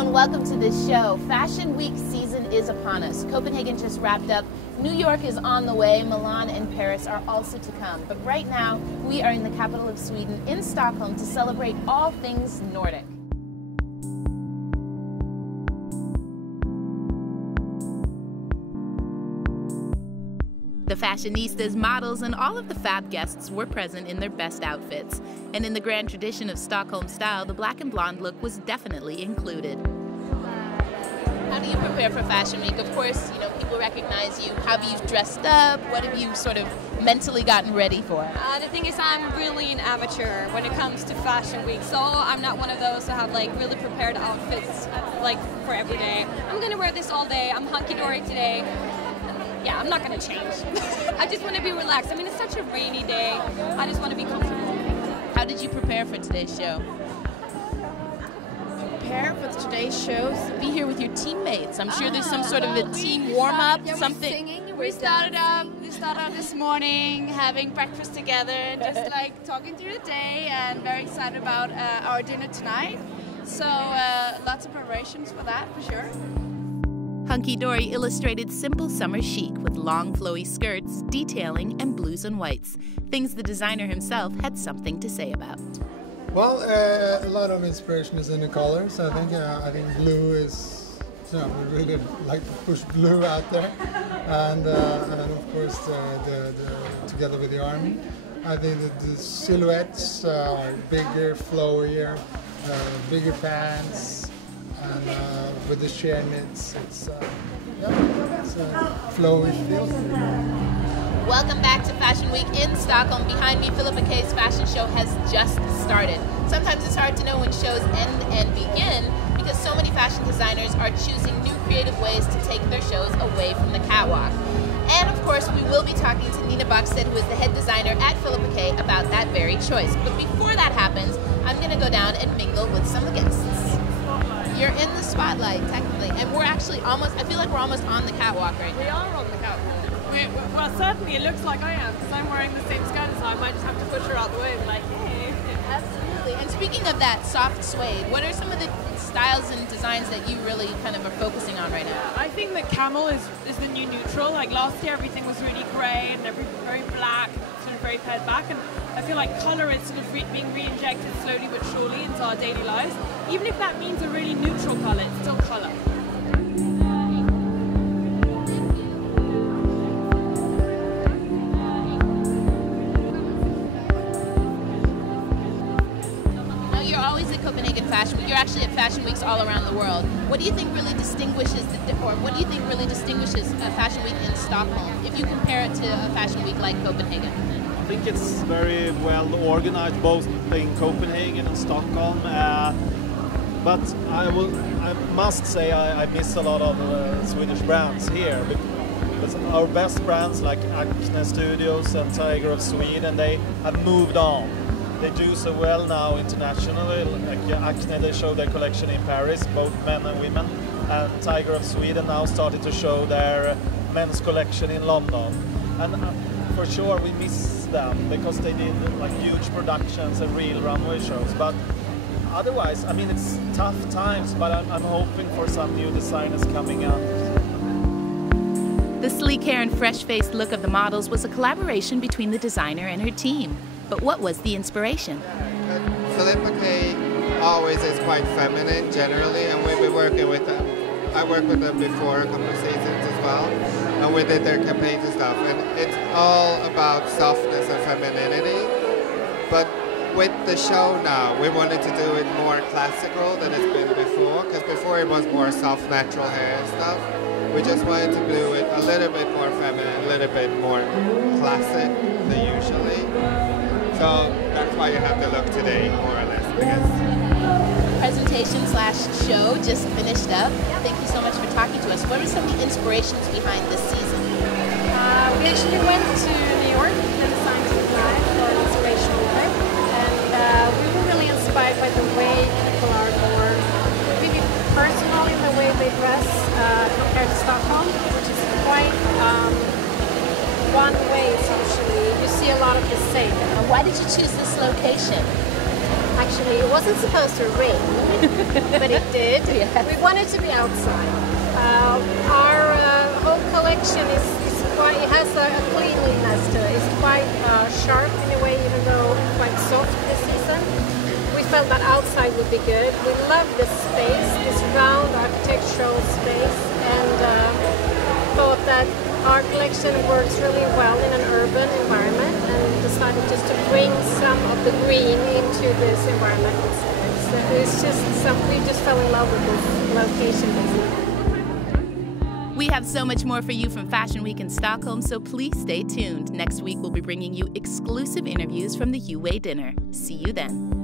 and welcome to this show. Fashion Week season is upon us. Copenhagen just wrapped up. New York is on the way. Milan and Paris are also to come. But right now, we are in the capital of Sweden, in Stockholm, to celebrate all things Nordic. The fashionistas, models, and all of the fab guests were present in their best outfits. And in the grand tradition of Stockholm style, the black and blonde look was definitely included. How do you prepare for Fashion Week? Of course, people recognize you. How have you dressed up? What have you sort of mentally gotten ready for? The thing is, I'm really an amateur when it comes to Fashion Week, so I'm not one of those who have really prepared outfits for every day. I'm going to wear this all day. I'm hunky-dory today. Yeah, I'm not going to change. I just want to be relaxed. I mean, it's such a rainy day. I just want to be comfortable. How did you prepare for today's show? Prepare for today's show? Be here with your teammates. I'm sure there's some sort of a team warm-up, something. Singing, we started up this morning, having breakfast together, and just talking through the day, and very excited about our dinner tonight. So lots of preparations for that, for sure. Hunkydory illustrated simple summer chic with long flowy skirts, detailing, and blues and whites. Things the designer himself had something to say about. Well, a lot of inspiration is in the colors. I think blue is, we really like to push blue out there. And of course, together with the army. I think that the silhouettes are bigger, flowier, bigger pants. And with the sheer knits, it's a flowy feel. Welcome back to Fashion Week in Stockholm. Behind me, Filippa K's fashion show has just started. Sometimes it's hard to know when shows end and begin because so many fashion designers are choosing new creative ways to take their shows away from the catwalk. And of course, we will be talking to Nina Bogstedt, who is the head designer at Filippa K, about that very choice. But before that happens, I'm going to go down and mingle with some of the guests. You're in the spotlight, technically, and we're actually almost, I feel like we're almost on the catwalk right now. We are on the catwalk. Well, certainly it looks like I am, because I'm wearing the same skirt, so I might just have to push her out the way and be like, hey. Absolutely. And speaking of that soft suede, what are some of the styles and designs that you really kind of are focusing on right now? I think that camel is the new neutral. Like last year, everything was really grey and very black, sort of very pared back, and I feel like colour is sort of being re-injected slowly but surely into our daily lives. Even if that means a really neutral colour, it's still colour. Now you're always at Copenhagen Fashion Week. You're actually at Fashion Weeks all around the world. What do you think really distinguishes a Fashion Week in Stockholm if you compare it to a Fashion Week like Copenhagen? I think it's very well organized both in Copenhagen and Stockholm, but I must say I miss a lot of Swedish brands here. Because our best brands like Acne Studios and Tiger of Sweden, they have moved on. They do so well now internationally. Like Acne, they show their collection in Paris, both men and women, and Tiger of Sweden now started to show their men's collection in London. And for sure we miss them because they did huge productions and real runway shows. But otherwise, I mean, it's tough times, but I'm hoping for some new designers coming up. The sleek hair and fresh-faced look of the models was a collaboration between the designer and her team. But what was the inspiration? Filippa K always is quite feminine generally, and we've been working with them. I worked with them before a couple of seasons as well, and we did their campaigns and stuff, and it's all about softness and femininity. But with the show now, we wanted to do it more classical than it's been before, because before it was more soft, natural hair and stuff. We just wanted to do it a little bit more feminine, a little bit more classic than usually. So that's why you have the look today, more or less, I guess. Presentation/show just finished up. Thank you so much for talking to us. What are some of the inspirations behind this season? We actually went to New York and signed to fly for inspirational work, and we were really inspired by the way people are more maybe personal in the way they dress compared to Stockholm, which is quite one way socially. You see a lot of the same. Why did you choose this location? Actually, it wasn't supposed to rain. We but it did. Yes. We wanted to be outside. Our whole collection is quite, it has a cleanliness to it. It's quite sharp in a way, even though quite soft this season. We felt that outside would be good. We love this space, this round architectural space, and thought that our collection works really well in an urban environment, and decided just to bring some of the green into this environment instead. So it's just we just fell in love with this location basically. We have so much more for you from Fashion Week in Stockholm, so please stay tuned. Next week, we'll be bringing you exclusive interviews from the Theyouway dinner. See you then.